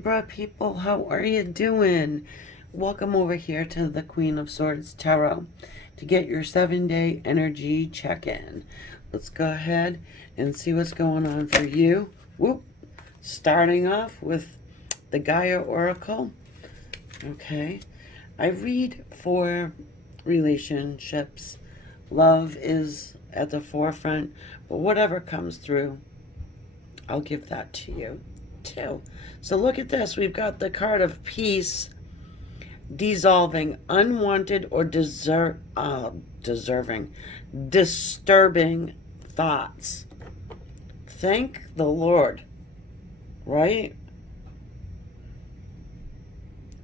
Libra people, how are you doing? Welcome over here to the Queen of Swords Tarot to get your 7-day energy check-in. Let's go ahead and see what's going on for you. Whoop. Starting off with the Gaia Oracle. Okay. I read for relationships. Love is at the forefront, but whatever comes through, I'll give that to you too. So look at this. We've got the card of peace, dissolving unwanted or disturbing thoughts. Thank the Lord, right?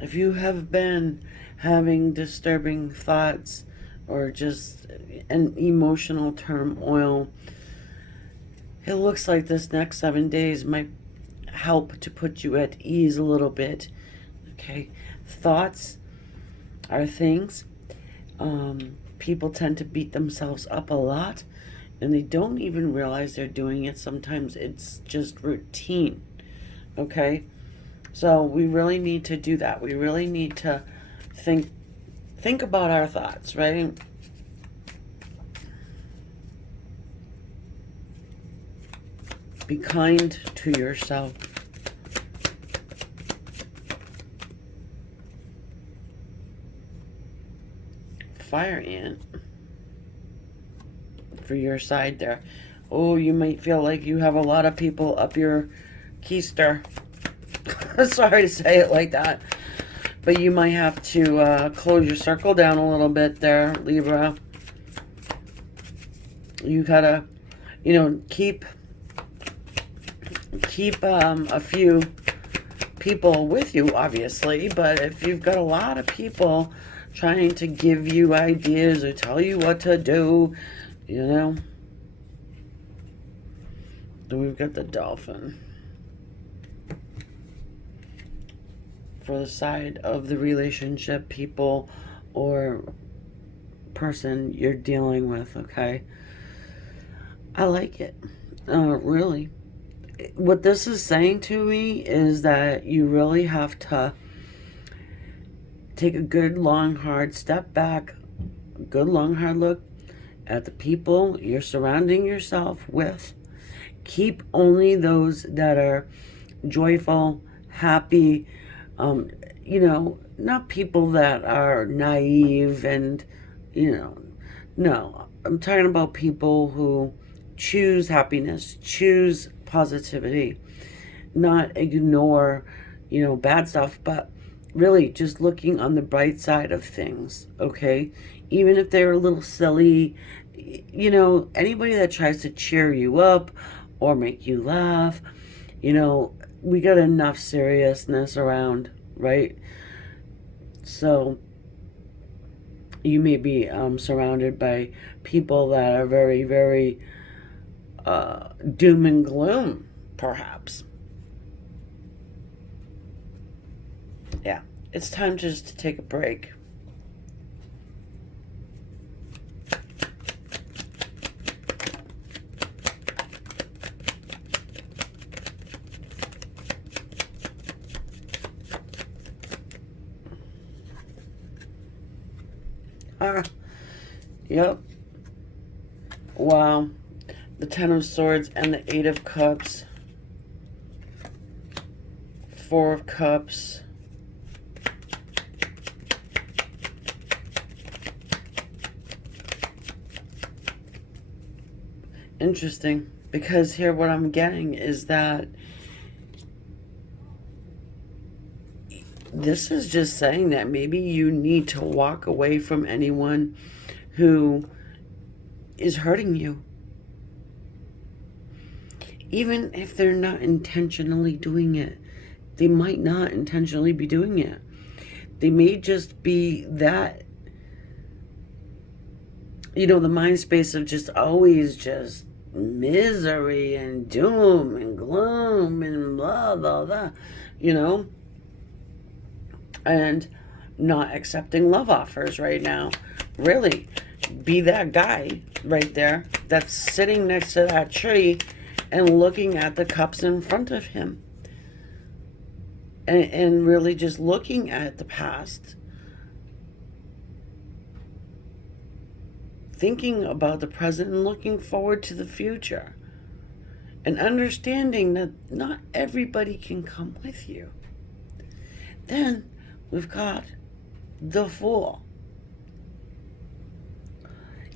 If you have been having disturbing thoughts or just an emotional turmoil, it looks like this next 7 days might help to put you at ease a little bit. Okay, thoughts are things. People tend to beat themselves up a lot and they don't even realize they're doing it. Sometimes it's just routine. Okay, so we really need to do that. We really need to think about our thoughts, right? Be kind to yourself. Fire ant for your side there. Oh, you might feel like you have a lot of people up your keister. Sorry to say it like that. But you might have to close your circle down a little bit there, Libra. You gotta, keep a few people with you, obviously, but if you've got a lot of people trying to give you ideas or tell you what to do, then we've got the dolphin for the side of the relationship, people or person you're dealing with. Okay, I like it, really. What this is saying to me is that you really have to take a good, long, hard step back, a good, long, hard look at the people you're surrounding yourself with. Keep only those that are joyful, happy, not people that are naive and, no. I'm talking about people who choose happiness, choose positivity, not ignore, bad stuff, but really just looking on the bright side of things, okay? Even if they're a little silly, anybody that tries to cheer you up or make you laugh, we got enough seriousness around, right? So you may be surrounded by people that are very, very doom and gloom, perhaps. Yeah, it's time just to take a break. Yep. Wow. The Ten of Swords and the Eight of Cups. Four of Cups. Interesting, because here what I'm getting is that this is just saying that maybe you need to walk away from anyone who is hurting you. Even if they're not intentionally doing it. They might not intentionally be doing it. They may just be that, the mind space of just always just misery and doom and gloom and blah, blah, blah, and not accepting love offers right now. Really, be that guy right there that's sitting next to that tree and looking at the cups in front of him and really just looking at the past, thinking about the present and looking forward to the future, and understanding that not everybody can come with you. Then we've got the Fool.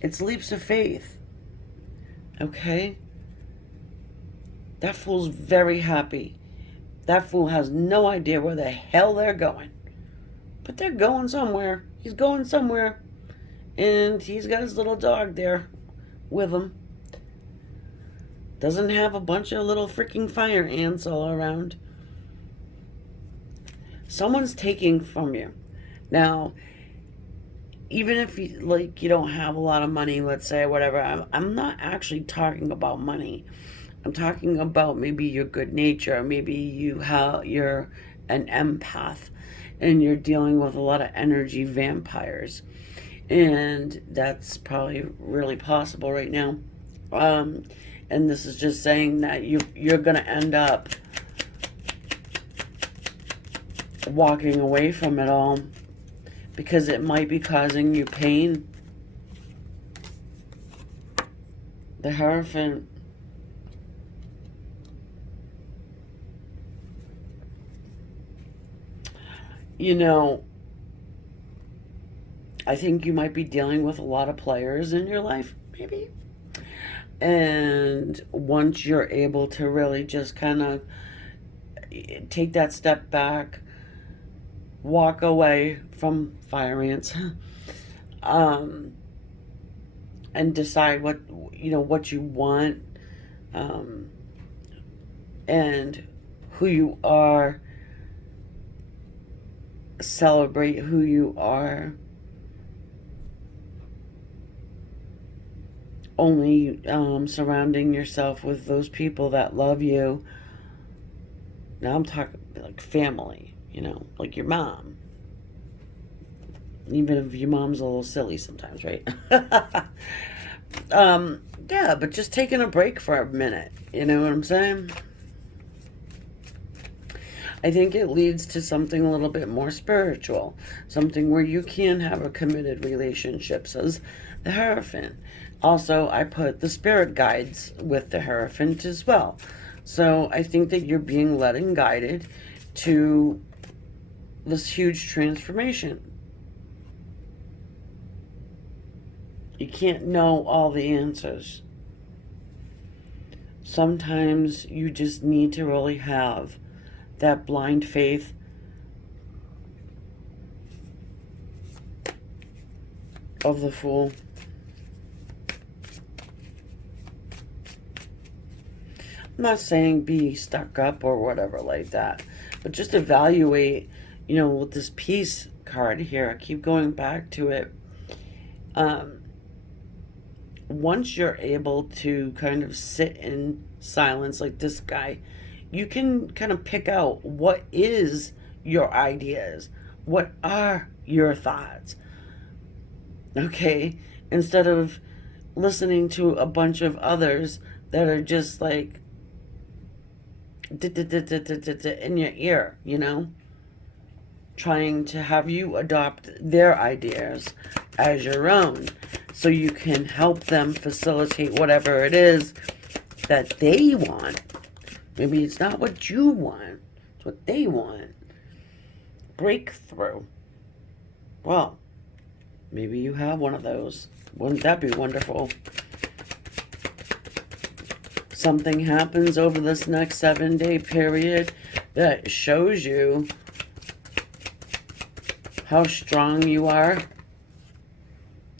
It's leaps of faith. Okay? That Fool's very happy. That Fool has no idea where the hell they're going. But they're going somewhere. He's going somewhere. And he's got his little dog there with him. Doesn't have a bunch of little freaking fire ants all around. Someone's taking from you. Now, even if you don't have a lot of money, let's say, whatever, I'm not actually talking about money. I'm talking about maybe your good nature. Maybe you're an empath and you're dealing with a lot of energy vampires. And that's probably really possible right now. And this is just saying that you're going to end up walking away from it all because it might be causing you pain. The Hierophant. I think you might be dealing with a lot of players in your life, maybe. And once you're able to really just kind of take that step back, walk away from fire ants, and decide what you want, and who you are, celebrate who you are. Only surrounding yourself with those people that love you. Now I'm talking like family, like your mom. Even if your mom's a little silly sometimes, right? Yeah, but just taking a break for a minute, you know what I'm saying? I think it leads to something a little bit more spiritual, something where you can have a committed relationship, says the Hierophant. Also, I put the spirit guides with the Hierophant as well. So I think that you're being led and guided to this huge transformation. You can't know all the answers. Sometimes you just need to really have that blind faith of the Fool. I'm not saying be stuck up or whatever like that, but just evaluate, with this peace card here, I keep going back to it. Once you're able to kind of sit in silence like this guy, you can kind of pick out what is your ideas, what are your thoughts, okay? Instead of listening to a bunch of others that are just like in your ear, trying to have you adopt their ideas as your own so you can help them facilitate whatever it is that they want. Maybe it's not what you want, it's what they want. Breakthrough. Well, maybe you have one of those. Wouldn't that be wonderful? Something happens over this next 7-day period that shows you how strong you are.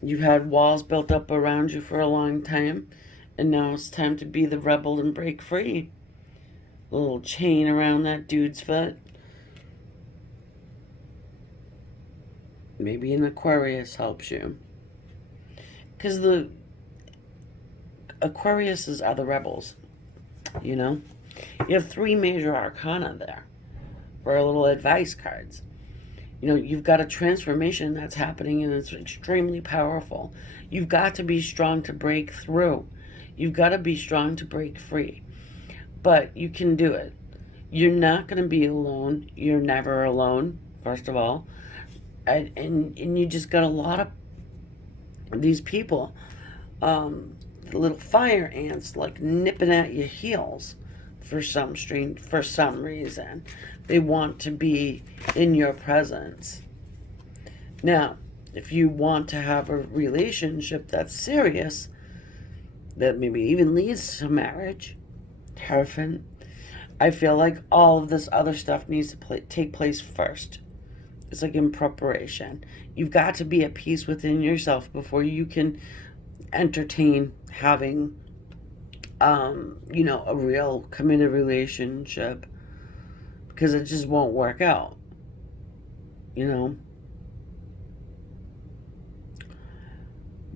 You've had walls built up around you for a long time, and now it's time to be the rebel and break free. A little chain around that dude's foot. Maybe an Aquarius helps you. Because the Aquariuses are the rebels, You have 3 major arcana there for our little advice cards. You've got a transformation that's happening and it's extremely powerful. You've got to be strong to break through. You've got to be strong to break free. But you can do it. You're not going to be alone. You're never alone, first of all. And you just got a lot of these people, little fire ants, like nipping at your heels for some reason. They want to be in your presence. Now, if you want to have a relationship that's serious, that maybe even leads to marriage, Hierophant, I feel like all of this other stuff needs to take place first. It's like in preparation. You've got to be at peace within yourself before you can entertain having, a real committed relationship, because it just won't work out. You know,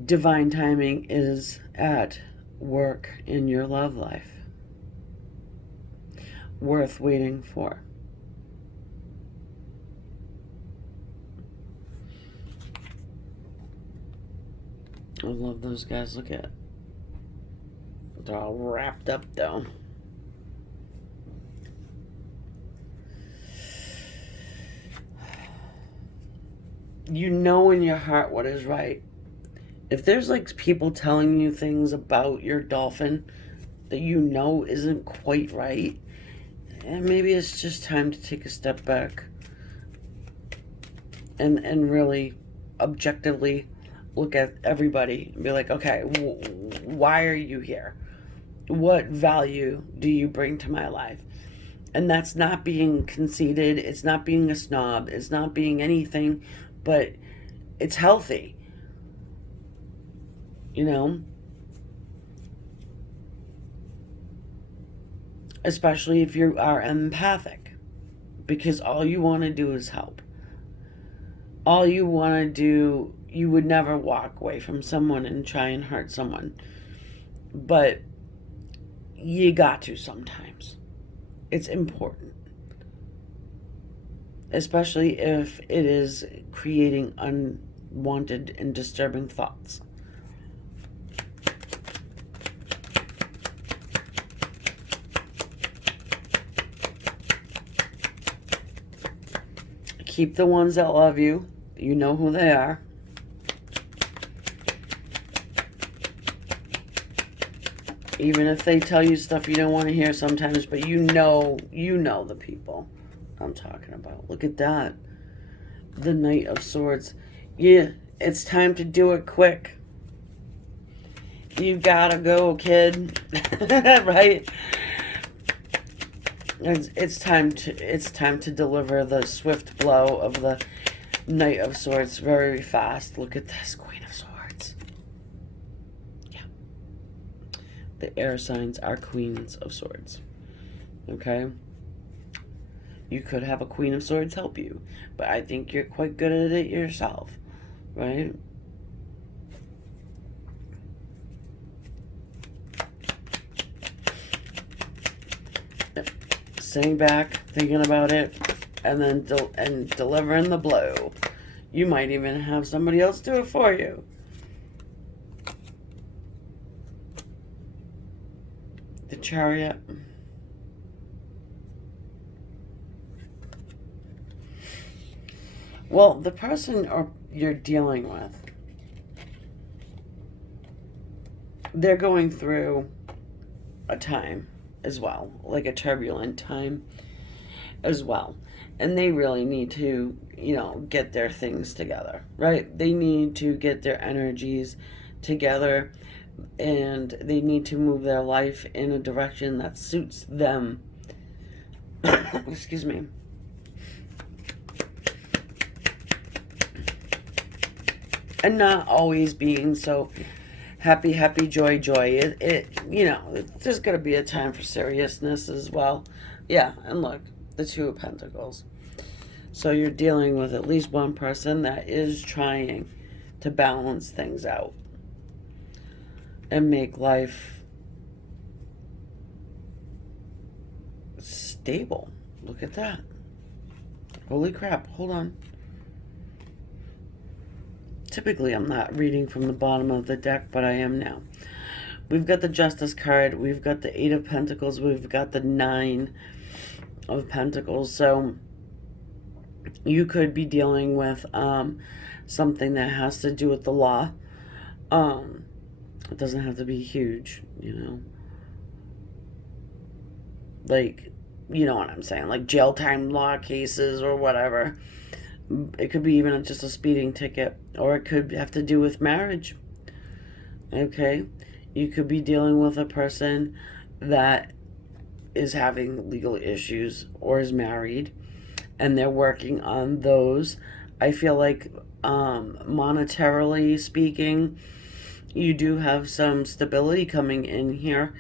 divine timing is at work in your love life, worth waiting for. I love those guys. Look at it. They're all wrapped up though. You know in your heart what is right. If there's like people telling you things about your dolphin that you know isn't quite right, and maybe it's just time to take a step back and really objectively look at everybody and be like, okay, why are you here? What value do you bring to my life? And that's not being conceited. It's not being a snob. It's not being anything, but it's healthy. You know? Especially if you are empathic. Because all you want to do is help. All you want to do, you would never walk away from someone and try and hurt someone. But you got to sometimes. It's important. Especially if it is creating unwanted and disturbing thoughts. Keep the ones that love you. You know who they are. Even if they tell you stuff you don't want to hear sometimes, but you know the people I'm talking about. Look at that. The Knight of Swords. Yeah, it's time to do it quick. You gotta go, kid. Right? It's time to deliver the swift blow of the Knight of Swords very fast. Look at this, Queen of Swords. Yeah. The air signs are Queens of Swords. Okay? You could have a Queen of Swords help you, but I think you're quite good at it yourself, right? Sitting back, thinking about it, and then delivering the blow. You might even have somebody else do it for you. The Chariot. Well, the person you're dealing with, they're going through a time as well, like a turbulent time as well. And they really need to, get their things together, right? They need to get their energies together, and they need to move their life in a direction that suits them. Excuse me. And not always being so happy, joy. There's got to be a time for seriousness as well. Yeah, and look, the Two of Pentacles. So you're dealing with at least one person that is trying to balance things out and make life stable. Look at that. Holy crap, hold on. Typically, I'm not reading from the bottom of the deck, but I am now. We've got the Justice card. We've got the Eight of Pentacles. We've got the Nine of Pentacles. So you could be dealing with something that has to do with the law. It doesn't have to be huge, like, you know what I'm saying, like jail time law cases or whatever. It could be even just a speeding ticket, or it could have to do with marriage. Okay, you could be dealing with a person that is having legal issues or is married, and they're working on those. I feel like, monetarily speaking, you do have some stability coming in here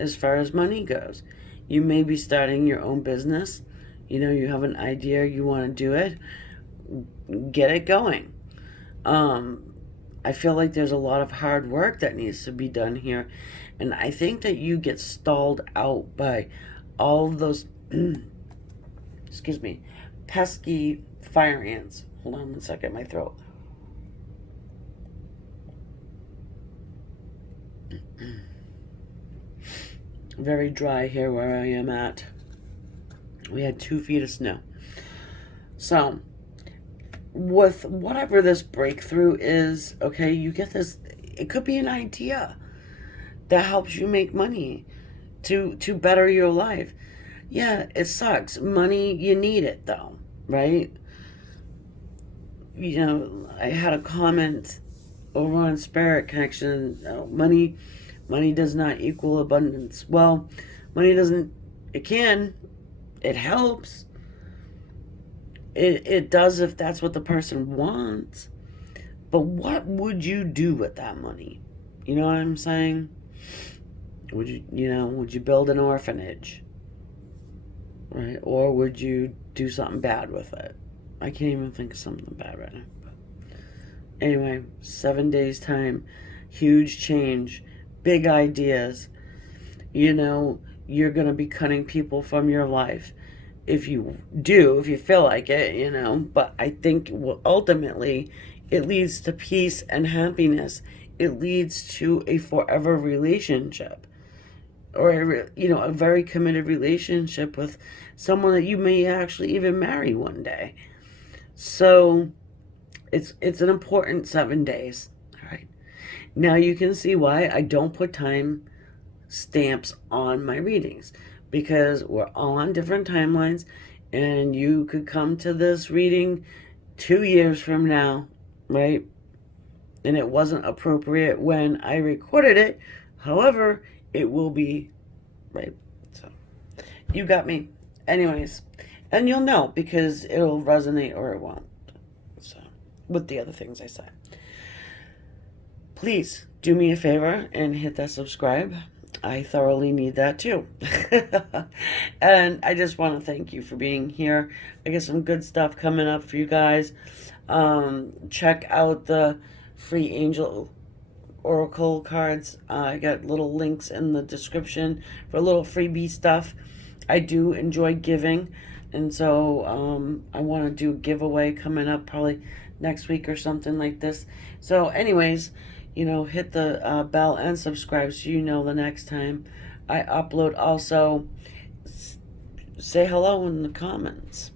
as far as money goes. You may be starting your own business. You have an idea, you want to do it, get it going. I feel like there's a lot of hard work that needs to be done here. And I think that you get stalled out by all of those, excuse me, pesky fire ants. Hold on one second, my throat. Very dry here where I am at. We had 2 feet of snow. So, with whatever this breakthrough is, okay, you get this, it could be an idea that helps you make money to better your life. Yeah, it sucks. Money, you need it though, right? I had a comment over on Spirit Connection. Money does not equal abundance. Well, money doesn't. It can. It helps. It does if that's what the person wants. But what would you do with that money? You know what I'm saying? Would you build an orphanage? Right? Or would you do something bad with it? I can't even think of something bad right now. But anyway, 7 days time, huge change, big ideas. You're going to be cutting people from your life. If you feel like it, but I think ultimately it leads to peace and happiness. It leads to a forever relationship, or a very committed relationship with someone that you may actually even marry one day. So it's an important 7 days. All right. Now you can see why I don't put time stamps on my readings, because we're all on different timelines, and you could come to this reading 2 years from now, right? And it wasn't appropriate when I recorded it. However, it will be, right? So you got me. Anyways, and you'll know because it'll resonate or it won't. So, with the other things I said. Please do me a favor and hit that subscribe. I thoroughly need that too. And I just want to thank you for being here. I got some good stuff coming up for you guys. Check out the free angel oracle cards. I got little links in the description for little freebie stuff. I do enjoy giving, and so I want to do a giveaway coming up probably next week or something like this. So anyways, hit the bell and subscribe so you know the next time I upload. Also, say hello in the comments.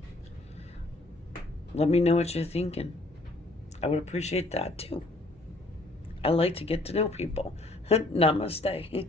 Let me know what you're thinking. I would appreciate that too. I like to get to know people. Namaste.